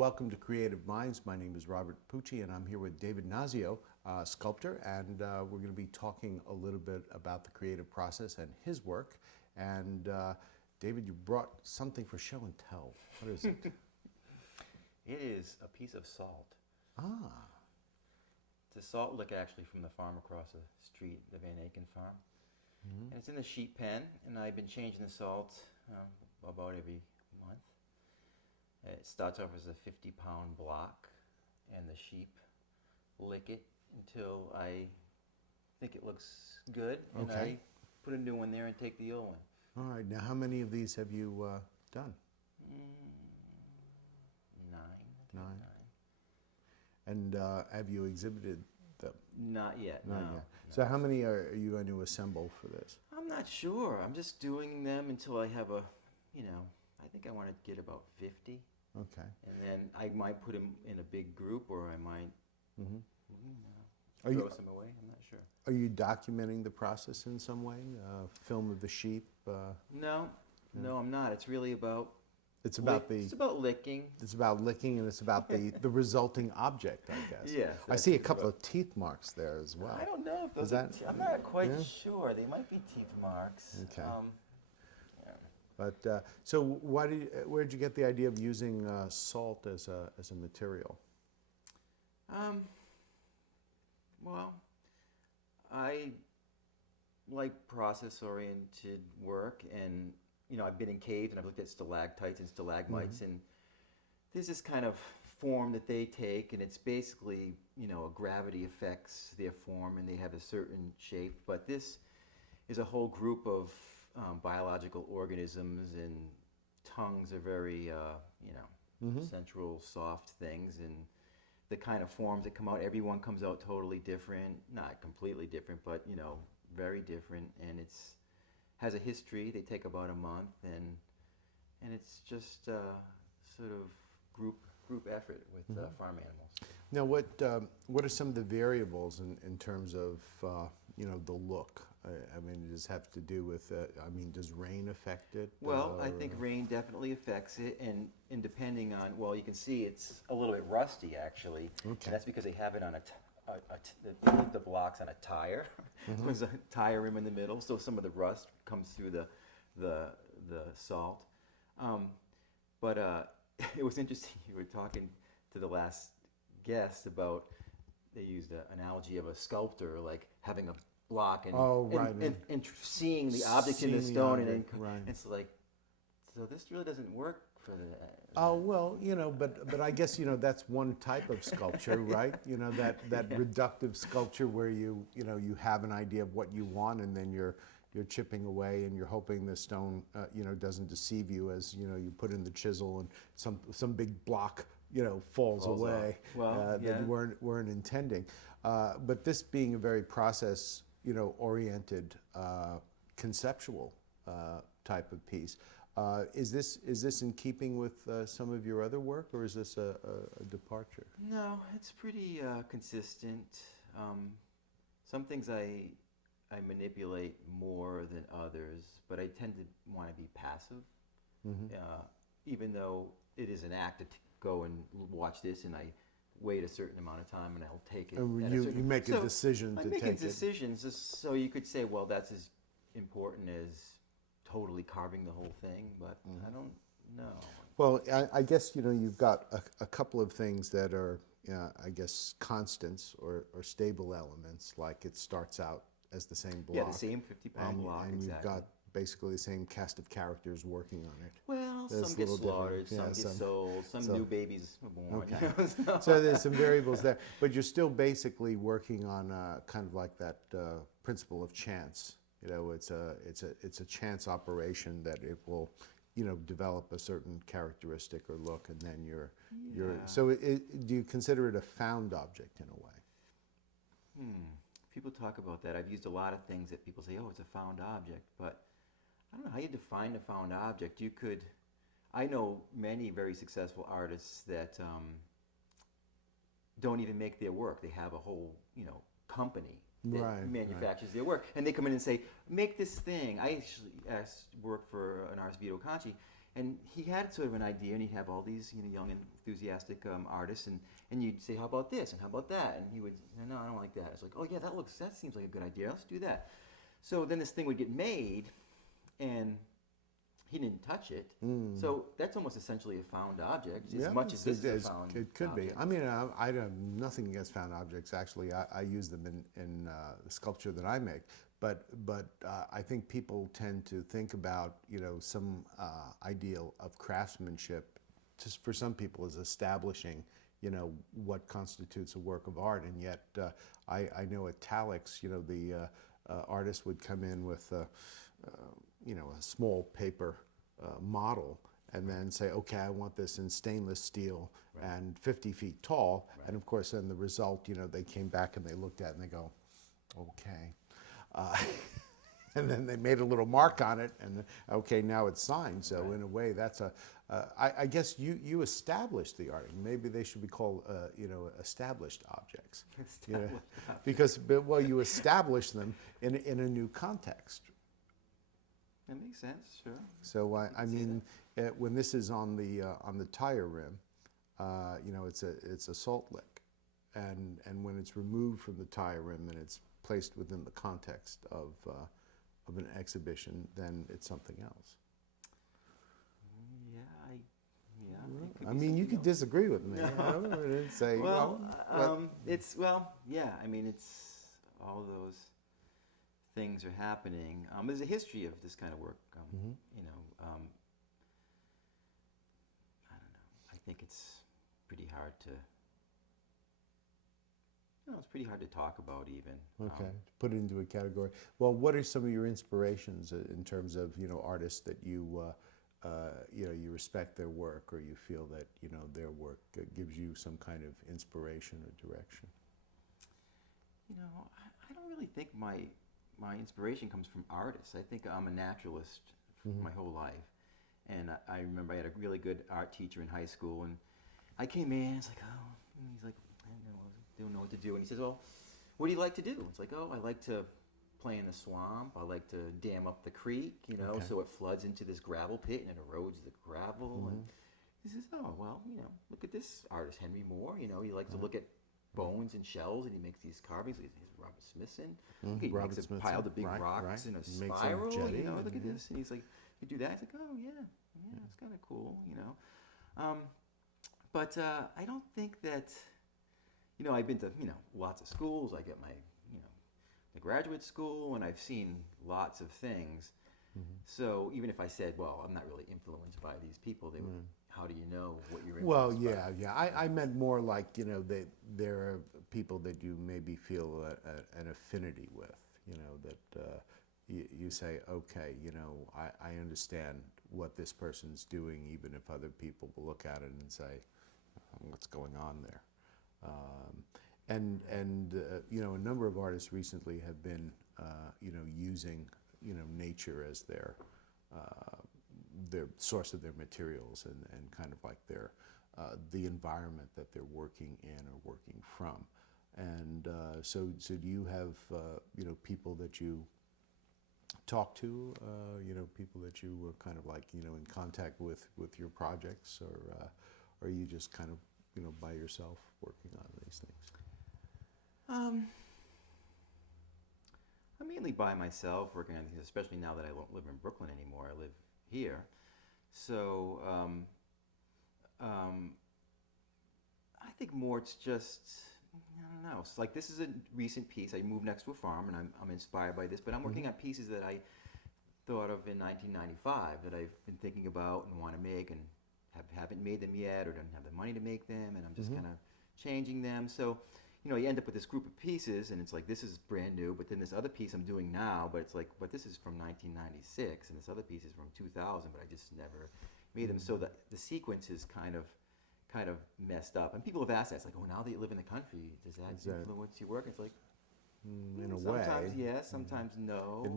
welcome to Creative Minds. My name is Robert Pucci, and I'm here with David Nyzio, sculptor, and we're going to be talking a little bit about the creative process and his work. And David, you brought something for show and tell. What is it? It is a piece of salt. Ah. It's a salt lick actually from the farm across the street, the Van Aken farm. And it's in the sheep pen, and I've been changing the salt about every month. It starts off as a 50-pound block, and the sheep lick it until I think it looks good, and I put a new one there and take the old one. All right. Now, how many of these have you done? 9. Nine. And have you exhibited them? Not yet, Not no. yet. So how many are you going to assemble for this? I'm not sure. I'm just doing them until I have a, I think I want to get about 50. Okay. And then I might put them in a big group, or I might Are throw you- some away. I'm not sure. Are you documenting the process in some way? Film of the sheep? No, I'm not. It's really about It's about It's about licking. It's about licking, and it's about the resulting object, I guess. Yes, I see a couple of teeth marks there as well. I don't know if those Is are. that- I'm not quite yeah? sure. They might be teeth marks. Okay. Yeah. But so, where'd you get the idea of using salt as a material? Well, I like process-oriented work, and I've been in caves and I've looked at stalactites and stalagmites, and there's this kind of form that they take, and it's basically gravity affects their form, and they have a certain shape. But this is a whole group of biological organisms, and tongues are very central, soft things, and the kind of forms that come out, everyone comes out totally different, not completely different, but very different, and it's has a history. They take about a month, and it's just sort of group effort with farm animals. Now, what are some of the variables in terms of the look? I mean, does it have to do with? Does rain affect it? Well, I think rain definitely affects it, and depending on, well, you can see it's a little bit rusty actually. Okay. And that's because they have it on they leave the blocks on a tire. There's a tire rim in the middle, so some of the rust comes through the salt. But it was interesting. You were talking to the last guest about, they used an analogy of a sculptor like having a block and and seeing the object in the stone, and it's like, so this really doesn't work for the. Oh well, but I guess that's one type of sculpture, right? That reductive sculpture where you have an idea of what you want, and then you're chipping away, and you're hoping the stone doesn't deceive you as you put in the chisel, and some big block falls away that you weren't intending. But this being a very process oriented, conceptual type of piece. Is this in keeping with some of your other work, or is this a departure? No, it's pretty consistent. Some things I manipulate more than others, but I tend to want to be passive. Even though it is an act to go and watch this, and I wait a certain amount of time, and I'll take it. And you make a decision to take it. I'm making decisions, so you could say, well, that's as important as totally carving the whole thing, but I don't know. Well, I guess you've got a couple of things that are, I guess, constants or stable elements. Like it starts out as the same block. Yeah, the same 50-pound block. And exactly. You've got basically the same cast of characters working on it. Well, There's some get little slaughtered, different- some get sold, some new babies are born. Okay. So there's some variables there, but you're still basically working on kind of like that principle of chance. It's a chance operation that it will, develop a certain characteristic or look, and then you're. So do you consider it a found object in a way? People talk about that. I've used a lot of things that people say, oh, it's a found object, but I don't know how you define a found object. I know many very successful artists that don't even make their work. They have a whole, company that manufactures their work, and they come in and say, make this thing. I actually work for an artist, Vito Conci, And he had sort of an idea, and he'd have all these, young and enthusiastic artists, and you'd say, how about this, and how about that? And he would say, no, I don't like that. It's like, oh yeah, that seems like a good idea. Let's do that. So then this thing would get made, and he didn't touch it. So that's almost essentially a found object, as much as this is a found it could object. be. I mean, I have nothing against found objects. Actually, I use them in the sculpture that I make. But I think people tend to think about some ideal of craftsmanship, just for some people, as establishing what constitutes a work of art. And yet I know at Talix, the artist would come in with a small paper model, and then say, okay, I want this in stainless steel and 50 feet tall. And of course, then the result, they came back and they looked at it and they go, okay. And then they made a little mark on it, and okay, now it's signed. So in a way, that's I guess you established the art. Maybe they should be called, established objects. Because you establish them in a new context. That makes sense, sure. So I mean, when this is on the tire rim, it's a salt lick, and when it's removed from the tire rim and it's placed within the context of an exhibition, then it's something else. I mean, you could disagree with me. And say, yeah. I mean, it's all those things are happening. There's a history of this kind of work. I don't know. I think it's pretty hard to. It's pretty hard to talk about even. Okay, put it into a category. Well, what are some of your inspirations in terms of artists that you you respect their work, or you feel that their work gives you some kind of inspiration or direction? I don't really think my inspiration comes from artists. I think I'm a naturalist my whole life, and I remember I had a really good art teacher in high school, and I came in. It's like, oh, and he's like, I don't know what to do. And he says, well, what do you like to do? It's like, oh, I like to play in the swamp. I like to dam up the creek, so it floods into this gravel pit and it erodes the gravel. And he says, oh, well, look at this artist, Henry Moore. He likes to look at bones and shells, and he makes these carvings. He's Robert Smithson. He makes a pile of big rocks in a spiral. Look at this. And he's like, you do that? He's like, oh, yeah, it's kind of cool, But I don't think that... I've been to, lots of schools. I get my, the graduate school, and I've seen lots of things. So even if I said, well, I'm not really influenced by these people, they would, how do you know what you're influenced by? I meant more like, there are people that you maybe feel an affinity with, that you say, okay, I understand what this person's doing, even if other people will look at it and say, what's going on there? A number of artists recently have been, using, nature as their source of their materials and kind of like their the environment that they're working in or working from. And so do you have, people that you talk to, people that you were kind of like, in contact with your projects, or are you just kind of, by yourself working on these things? I'm mainly by myself working on these, especially now that I don't live in Brooklyn anymore. I live here. So I think more it's just, I don't know. It's like, this is a recent piece. I moved next to a farm, and I'm inspired by this, but I'm working on pieces that I thought of in 1995 that I've been thinking about and want to make, and haven't made them yet, or don't have the money to make them, and I'm just kind of changing them. So, you end up with this group of pieces, and it's like, this is brand new, but then this other piece I'm doing now, but it's like, but this is from 1996, and this other piece is from 2000, but I just never made them. So the sequence is kind of messed up. And people have asked that. It's like, oh, now that you live in the country, does that influence your work? It's like, in a sometimes way, yes, sometimes no. It